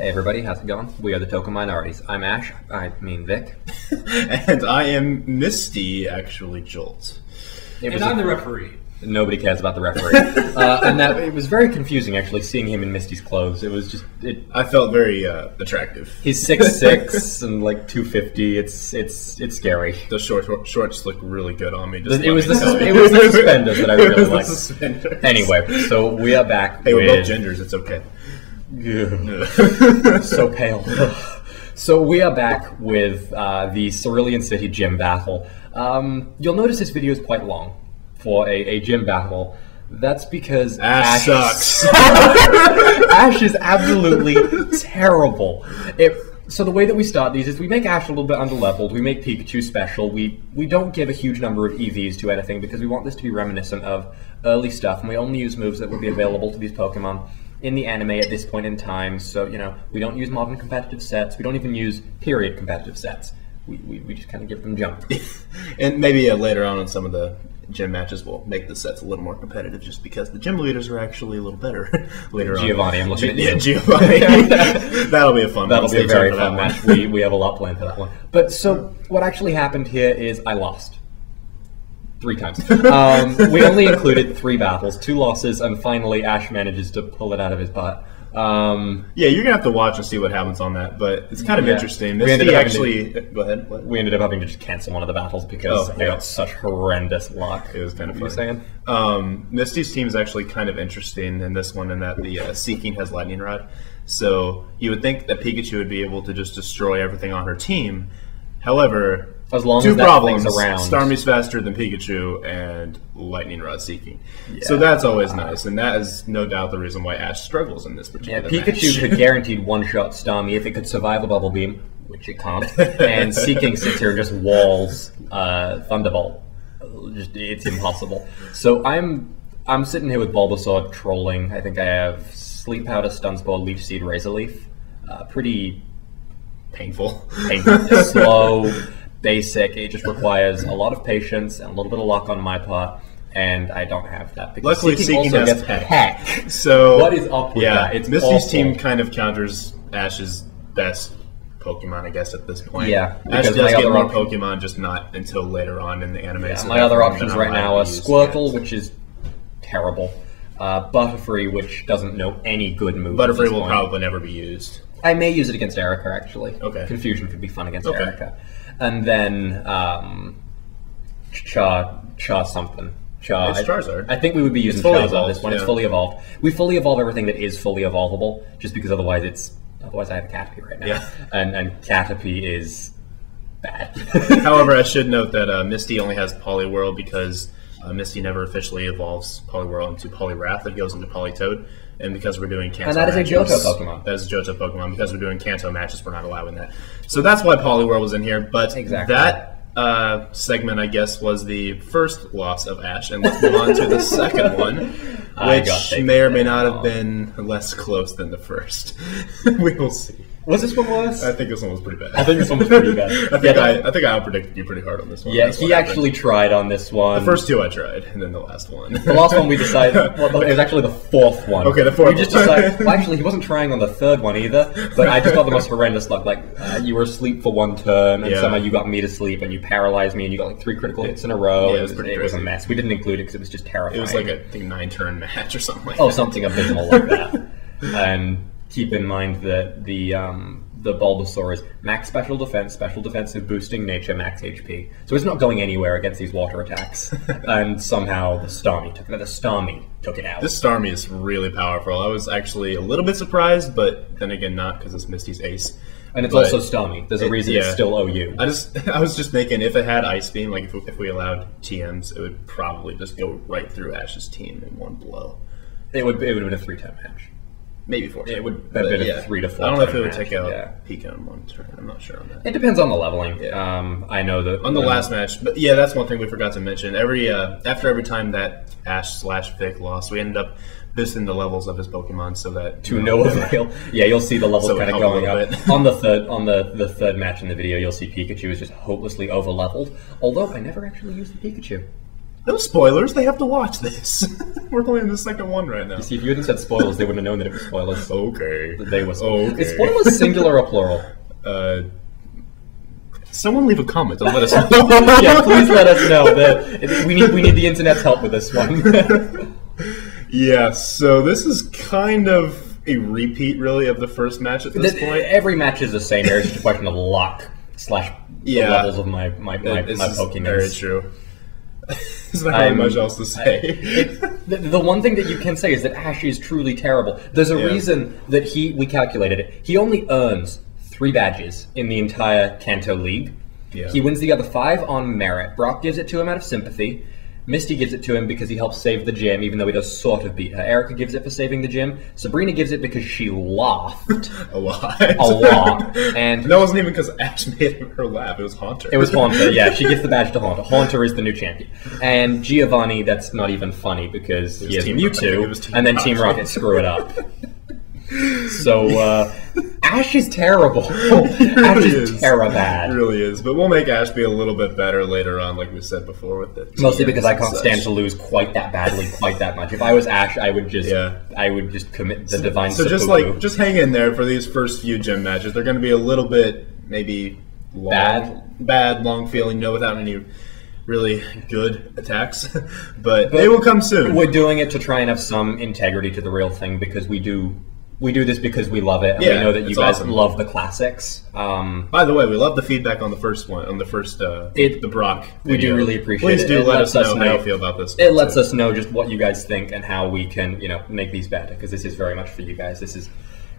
Hey everybody, how's it going? We are the Token Minorities. I'm Ash, I mean Vic. And I am Misty, actually Jolt. And I'm the referee. Nobody cares about the referee. And that it was very confusing actually seeing him in Misty's clothes. It was just I felt very attractive. He's 6'6" and like 250. It's scary. The shorts look really good on me. It was the suspenders that I really liked. Anyway, so we are back. Hey, we're both gingers. It's okay. So pale. So we are back with the Cerulean City gym battle. You'll notice this video is quite long for a gym battle. That's because Ash sucks. Ash is absolutely terrible. So the way that we start these is we make Ash a little bit underleveled, we make Pikachu special, we don't give a huge number of EVs to anything because we want this to be reminiscent of early stuff, and we only use moves that would be available to these Pokemon in the anime at this point in time. So, you know, we don't use modern competitive sets, we don't even use period competitive sets. We just kind of give them jump. And maybe later on in some of the gym matches we'll make the sets a little more competitive just because the gym leaders are actually a little better later on. Giovanni, I'm looking at you. Yeah, Giovanni. That'll be a fun one. That'll be a very fun match. We have a lot planned for that one. But so what actually happened here is I lost. 3 times. We only included 3 battles, 2 losses, and finally Ash manages to pull it out of his butt. Yeah, you're gonna have to watch and see what happens on that, but it's kind of interesting. Misty actually, go ahead. What? We ended up having to just cancel one of the battles because I got such horrendous luck. It was kind of funny. Saying? Misty's team is actually kind of interesting in this one in that the Seeking has Lightning Rod, so you would think that Pikachu would be able to just destroy everything on her team. However, as long 2 as that problems: thing's around. Starmie's faster than Pikachu, and Lightning Rod Seeking. Yeah. So that's always nice, and that is no doubt the reason why Ash struggles in this particular match. Pikachu could guaranteed one-shot Starmie if it could survive a Bubble Beam, which it can't, and Seeking sits here and just walls Thunderbolt. It's impossible. So I'm sitting here with Bulbasaur trolling. I think I have Sleep Powder, Stun Spore, Leaf Seed, Razor Leaf. Pretty painful, slow. Basic. It just requires a lot of patience and a little bit of luck on my part, and I don't have that. Because luckily, Seeking has Peck. So what is up with that? It's Misty's team kind of counters Ash's best Pokemon, I guess, at this point. Yeah, Ash does get more Pokemon, just not until later on in the anime. Yeah, so my other options right now are Squirtle, which is terrible, Butterfree, which doesn't know any good moves. Butterfree will probably never be used. I may use it against Erica, actually. Okay. Confusion could be fun against Erica. And then Char something. Char. It's Charizard. I think we would be using Charizard on this one. It's fully evolved. We fully evolve everything that is fully evolvable, just because otherwise I have a Caterpie right now. Yeah. And Caterpie is bad. However, I should note that Misty only has Poliwhirl because Misty never officially evolves Poliwhirl into Poliwrath. It goes into Politoed. And because we're doing Kanto matches... And that is a Johto Pokemon. That is a Johto Pokemon. Because we're doing Kanto matches, we're not allowing that. So that's why Poliwhirl was in here. But that segment, I guess, was the first loss of Ash. And let's move on to the second one, which may or may not have been less close than the first. We will see. Was this one worse? I think this one was pretty bad. I think this one was pretty bad. I think I outpredicted you pretty hard on this one. Yeah, he actually tried on this one. The first 2 I tried, and then the last one. The last one we decided, well, it was actually the 4th one. Okay, the 4th one. We just decided, well, actually, he wasn't trying on the 3rd one either, but I just got the most horrendous luck. Like, you were asleep for 1 turn, and somehow you got me to sleep, and you paralyzed me, and you got like 3 critical hits in a row. Yeah, it was a mess. We didn't include it because it was just terrifying. It was like a 9-turn match or something like that. Oh, something abysmal like that. And keep in mind that the Bulbasaur is max special defensive, boosting nature, max HP. So it's not going anywhere against these water attacks. And somehow the Starmie took it out. This Starmie is really powerful. I was actually a little bit surprised, but then again not, because it's Misty's ace. And it's also Starmie. There's a reason it's still OU. I was just thinking, if it had Ice Beam, like if we allowed TMs, it would probably just go right through Ash's team in one blow. It would have been a 3-turn match. Maybe 4 turns. It would have been a 3 to 4. I don't know if it would take out Pika in 1 turn. I'm not sure on that. It depends on the leveling. I know that on the last match, but yeah, that's one thing we forgot to mention. After every time that Ash/Vic lost, we ended up boosting the levels of his Pokemon so that to no avail. Yeah, you'll see the levels kind of going up. On the third match in the video, you'll see Pikachu is just hopelessly over leveled. Although I never actually used the Pikachu. No spoilers. They have to watch this. We're playing the second one right now. You see, if you hadn't said spoilers, they wouldn't have known that it was spoilers. Okay. They was. Okay. Is spoilers singular or plural? Someone leave a comment and let us know. Yeah, please let us know. We need the internet's help with this one. Yeah, so this is kind of a repeat, really, of the first match at this point. Every match is the same. There's just a question of luck / the levels of my Pokemon. Very true. There's not really much else to say. The one thing that you can say is that Ash is truly terrible. There's a reason that we calculated it. He only earns 3 badges in the entire Kanto League. Yeah. He wins the other 5 on merit. Brock gives it to him out of sympathy. Misty gives it to him because he helps save the gym, even though he does sort of beat her. Erica gives it for saving the gym. Sabrina gives it because she laughed. A lot. And that wasn't even because Ash made her laugh. It was Haunter. It was Haunter, yeah. She gives the badge to Haunter. Haunter is the new champion. And Giovanni, that's not even funny because he has Mewtwo, and then Team Rocket screw it up. So, Ash is terrible. Ash is bad. It really is. But we'll make Ash be a little bit better later on, like we said before with it. Mostly because I can't stand to lose quite that badly, quite that much. If I was Ash, I would just commit the divine seppuku. So just hang in there for these first few gym matches. They're going to be a little bit, maybe long, bad, long feeling, without any really good attacks. but they will come soon. We're doing it to try and have some integrity to the real thing because we do this because we love it, and we know that you guys love the classics. By the way, we love the feedback on the first one, the Brock video. We do really appreciate it. Please do let us know how you feel about this. It lets us know just what you guys think and how we can, make these better, because this is very much for you guys.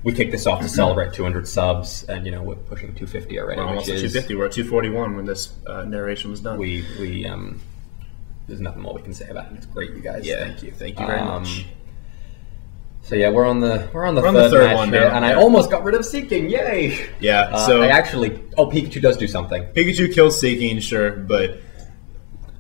We kicked this off to celebrate 200 subs, and we're pushing 250 already. We're almost at 250. We're at 241 when this narration was done. There's nothing more we can say about it. It's great, you guys. Yeah, thank you very much. So yeah, we're on the third match one here, now, and I almost got rid of Seeking. Yay! Yeah. So Pikachu does do something. Pikachu kills Seeking, sure, but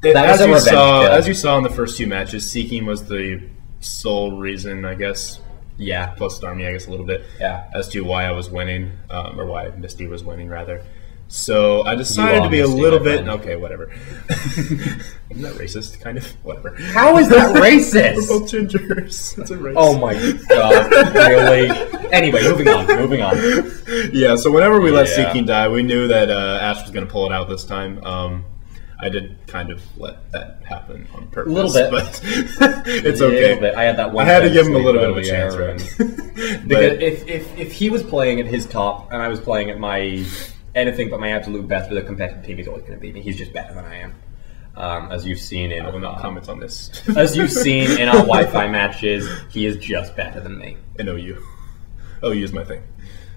as you saw in the first 2 matches, Seeking was the sole reason, I guess. Yeah. Plus Starmie, I guess, a little bit. Yeah. As to why I was winning, or why Misty was winning, rather. So I decided to be Misty, a little bit... Okay, whatever. I'm not racist, kind of. Whatever. How is that racist? We're both gingers. That's a race. Oh my god, really? Anyway, moving on. Yeah, so whenever we let Seeking die, we knew that Ash was going to pull it out this time. I did kind of let that happen on purpose. A little bit. But it's okay. Bit. I had that one. I had to give him a little bit of a chance, right? Because if he was playing at his top and I was playing at my... anything but my absolute best with a competitive team, he's always going to beat me. He's just better than I am. As you've seen in... I will not comment on this. As you've seen in our Wi-Fi matches, he is just better than me. And OU. OU is my thing.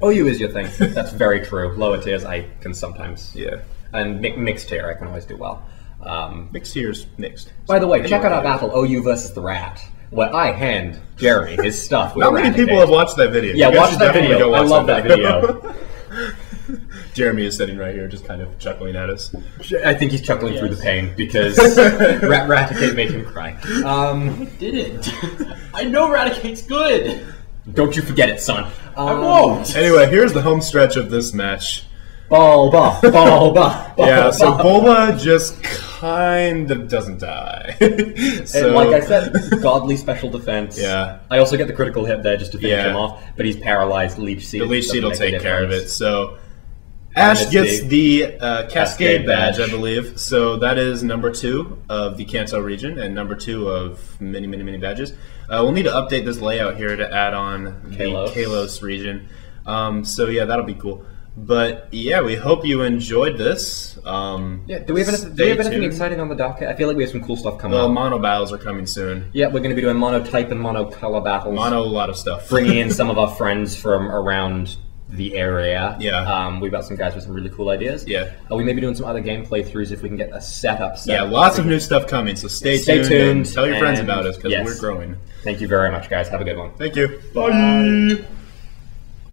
OU is your thing. That's very true. Lower tiers, I can sometimes... Yeah. And mixed tier, I can always do well. Mixed tiers, mixed. By the way, check out our battle, OU versus the Rat, where I hand Jeremy his stuff. Not many people have watched that video. Yeah, watch that video. I love that video. Jeremy is sitting right here just kind of chuckling at us. I think he's chuckling through the pain because Raticate made him cry. Didn't. I know Raticate's good. Don't you forget it, son. I won't. Anyway, here's the home stretch of this match. Bulba. Yeah, so Bulba just kind of doesn't die. So, and like I said, godly special defense. Yeah. I also get the critical hit there just to finish him off, but he's paralyzed. Leech Seed. The Leech Seed will take care of it. So Ash gets the Cascade Badge, I believe. So that is number 2 of the Kanto region and number 2 of many, many, many badges. We'll need to update this layout here to add on the Kalos region. So yeah, that'll be cool. But yeah, we hope you enjoyed this. Do we have anything exciting on the docket? I feel like we have some cool stuff coming up. Mono battles are coming soon. Yeah, we're going to be doing mono type and mono color battles. Mono, a lot of stuff. Bringing in some of our friends from around the area. Yeah. We've got some guys with some really cool ideas. Yeah. We may be doing some other game playthroughs if we can get a setup set. Yeah, lots of new stuff coming, so stay tuned and tell your friends about us because we're growing. Thank you very much, guys. Have a good one. Thank you. Bye.